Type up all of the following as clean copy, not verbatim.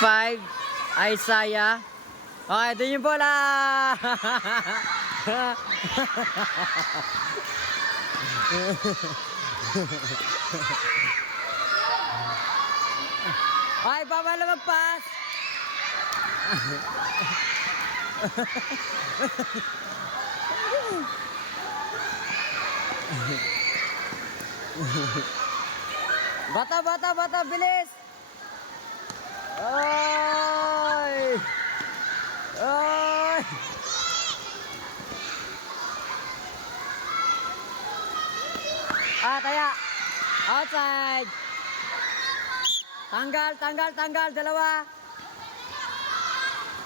5, Isaiah. Okay, doon yung bola! Okay, bawal na mag-pass! Bata, bilis! Ay! Ay! Taya! Outside! Tanggal, dalawa!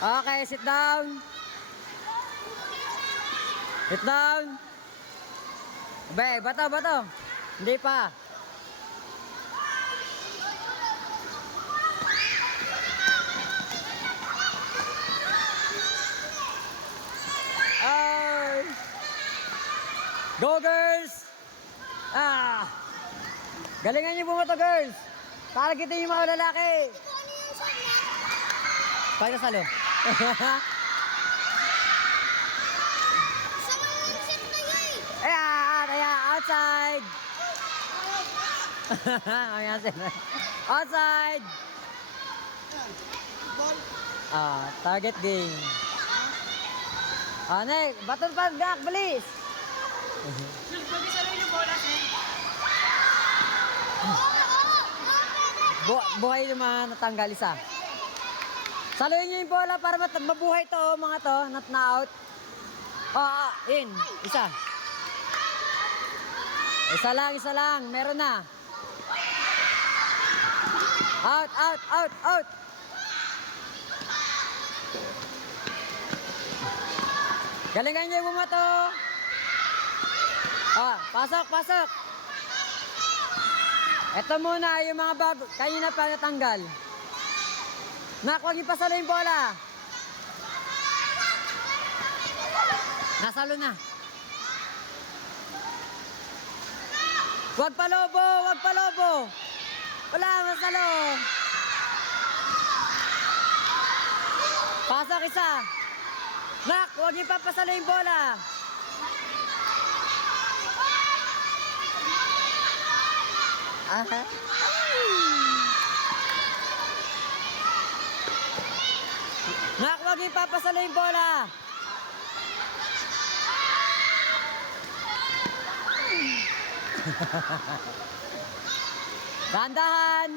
Okay, sit down! Sit down! Bato! Hindi pa! Ay! Go girls! Galingan niyo bumato girls! Targetin yung mga lalaki! Kaya salo. Taya, outside! Outside! Target game. Nek, baton pa, gak, bilis! Buhay yung mga natanggal isa. Saluhin nyo yung bola para mabuhay to, mga to, not na out. In, isa. Isa lang, meron na. Out. Galingan nyo yung bumato. Pasok. Ito muna yung mga bago, kanina pa natanggal. Huwag niyo pasalo yung bola. Nasalo na. Huwag palobo. Wala, masalo. Pasok isa. Huwag niyo papasalo yung bola. Huwag niyo papasalo yung bola. Dahan-dahan.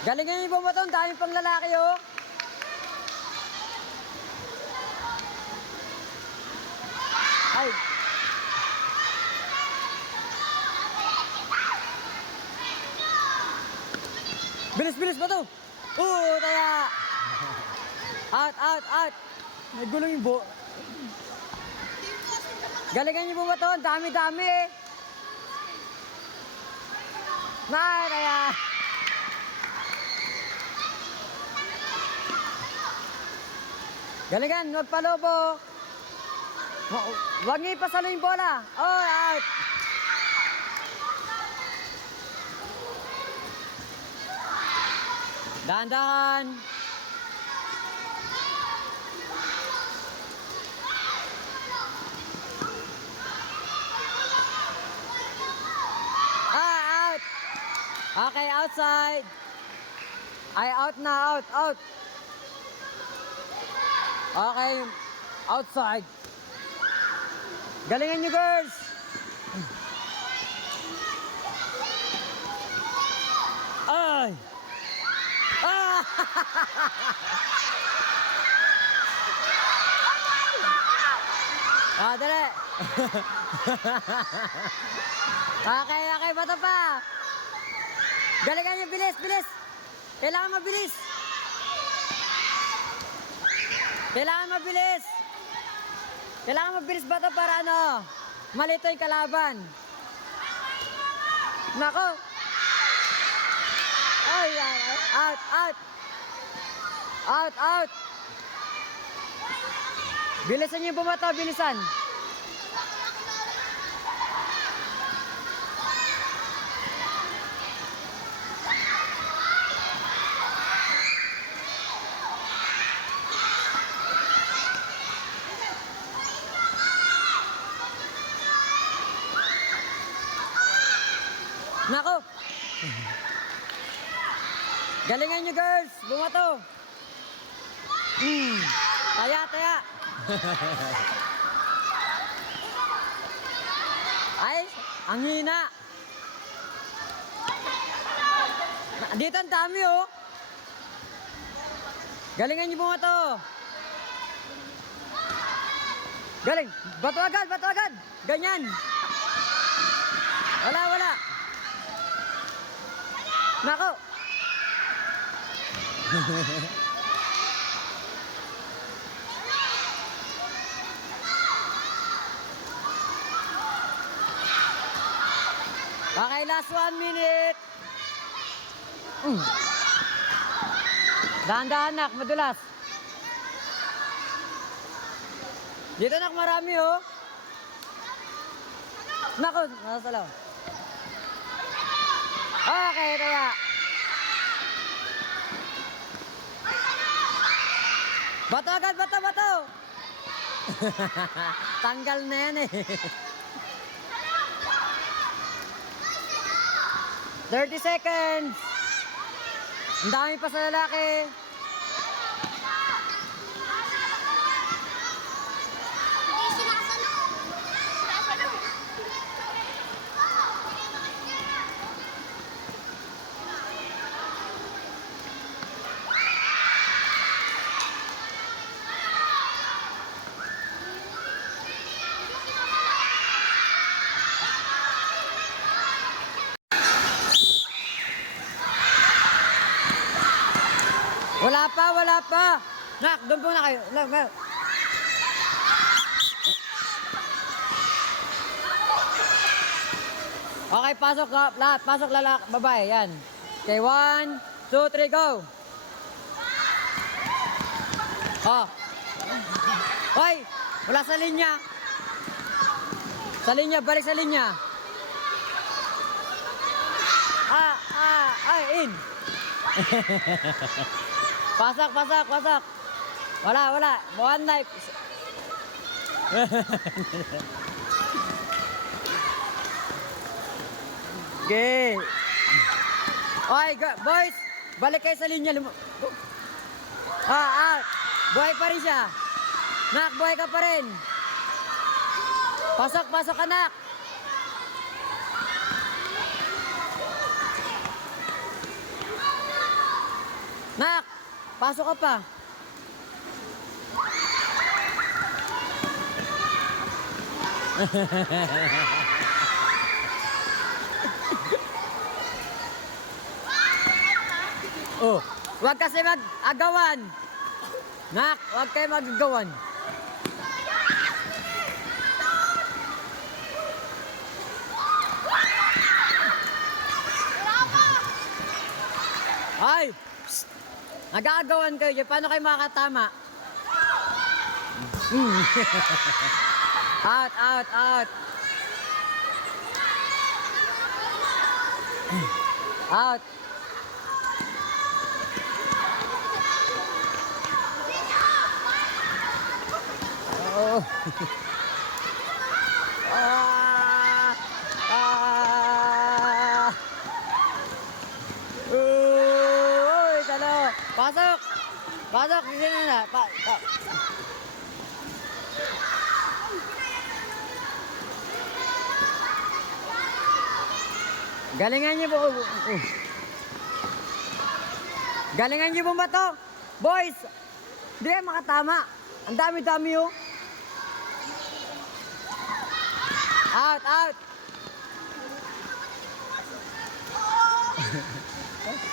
Galingan yung bumato, ang dami pang lalaki oh. Ay. Bilis ba to? Taya. Out. Nagulong yung galingan niyo bumato, ang dami-dami eh. Taya. Galingan, huwag palobo. Huwag niyo ipasalo yung bola. Out. Dahan-dahan. Out. Okay, outside. Out na, out. Okay, outside. Galingan niyo girls. Ay. Dali. Okay, bato pa. Galingan niyo, bilis. Kailangan mabilis. Kailangan mabilis bato para malito yung kalaban. Nako. Out. Bilisan niyo bumato, bilisan. Nako. Galingan nyo, girls. Bumato. Taya, taya. Ay, ang hina. Dito ang dami, oh. Galingan nyo bumato. Galing. Bato agad, bato agad. Ganyan. Wala, wala. Nako. Okay, last 1 minute. Dahan-dahan, nak, madulas. Dito, nak, marami, oh. Nako, nasa salaw. Okay, kaya. Bato agad, bato, bato. Tanggal na yan, eh. 30 seconds. Ang dami pa sa lalaki. Wala pa, wala pa. Nak, doon po na kayo. Okay, pasok lahat. Pasok lalaki, babae. Yan. Okay, 1, 2, 3, go. Oh. Hoy, wala sa linya. Sa linya, balik sa linya. In. Pasok, pasok, pasok. Wala, wala. One life. Okay. Okay, boys. Balik kayo sa linya. Buhay pa rin siya. Nak, buhay ka pa rin. Pasok, pasok, anak. Nak, pasok ka pa. Oh, wag kasi mag-agawan. Nak, wag kayo mag-agawan. Ay! Psst. Nag-aagawan kayo. Paano kayo makakatama? Out, out, out. Out. Oh. Uy, talo. Pasok. Pasok. Sino na? Galingan niyo po. Galingan niyo po ba to? Boys, hindi kayo makatama. Ang dami-dami oh. Out, out.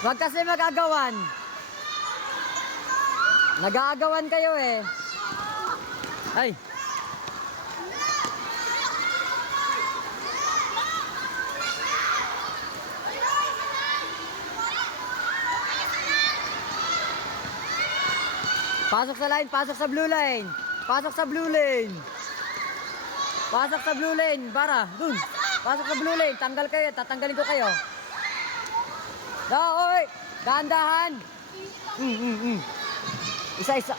Wag kasi mag-agawan. Nag-aagawan kayo eh. Ay. Pasok sa line, pasok sa blue line. Pasok sa blue lane. Pasok sa blue lane, bara, dun. Pasok sa blue lane, tanggal kayo, tatanggalin ko kayo. Oy, dahan-dahan. Isa-isa.